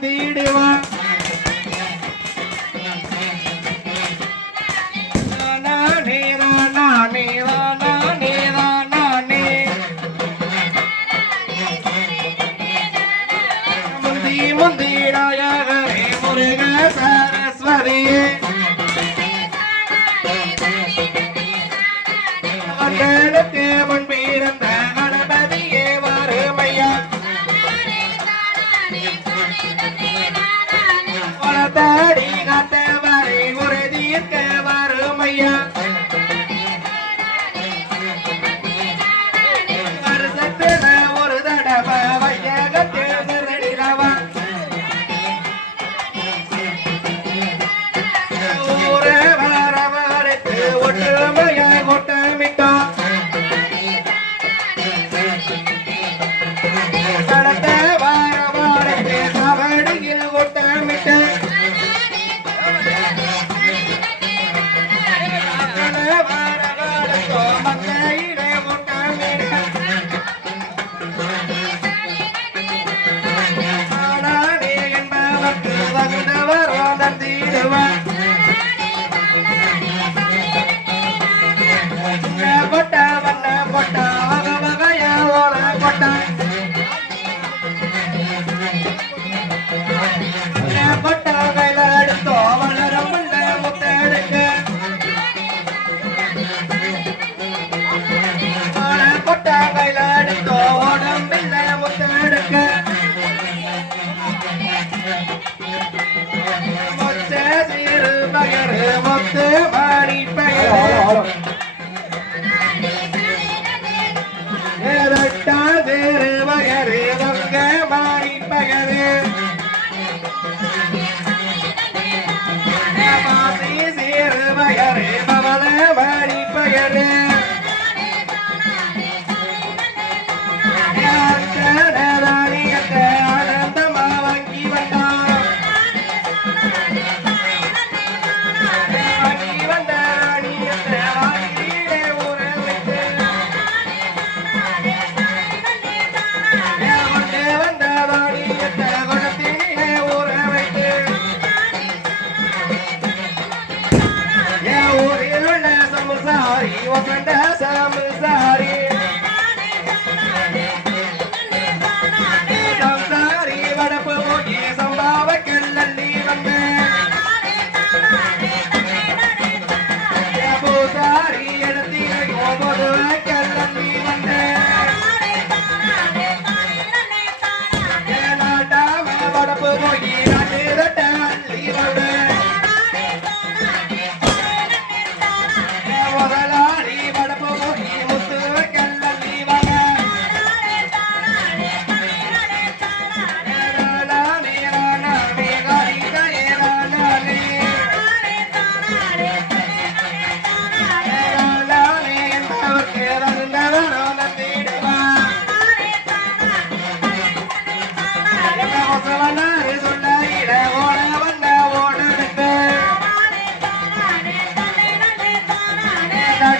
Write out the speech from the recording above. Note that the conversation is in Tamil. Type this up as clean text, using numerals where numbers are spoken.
தந்திடுவான் முந்திராயகரே முருக சரஸ்வதியே மக்களுக்கு முன்பிருந்த கணபதியே வறுமையா வளர்த்தாடி காத்தவரை உறுதியிருக்க வறுமையா வருஷத்துல ஒரு தடவை வையகத்தில் நிறடிலவா ஊரே வரவழைத்து ஒற்றுமையா கொட்டமிட்டா கடத்த வரவழைத்து சவடியில் கொட்டமிட்ட வரவழைத்தோ மக்கையிலே கொட்டமிட்ட ஆனானே என்பவர்க்கு தகுந்தவர் தந்திடுவார் கொட்ட வண்ண கொட்ட வக வகைய ஓர கொட்ட கொட்ட கையில எடுத்தோ வளரும் முத்தெடுக்க கொட்ட கையில எடுத்தோ உடம்பில்ல முத்தெடுக்க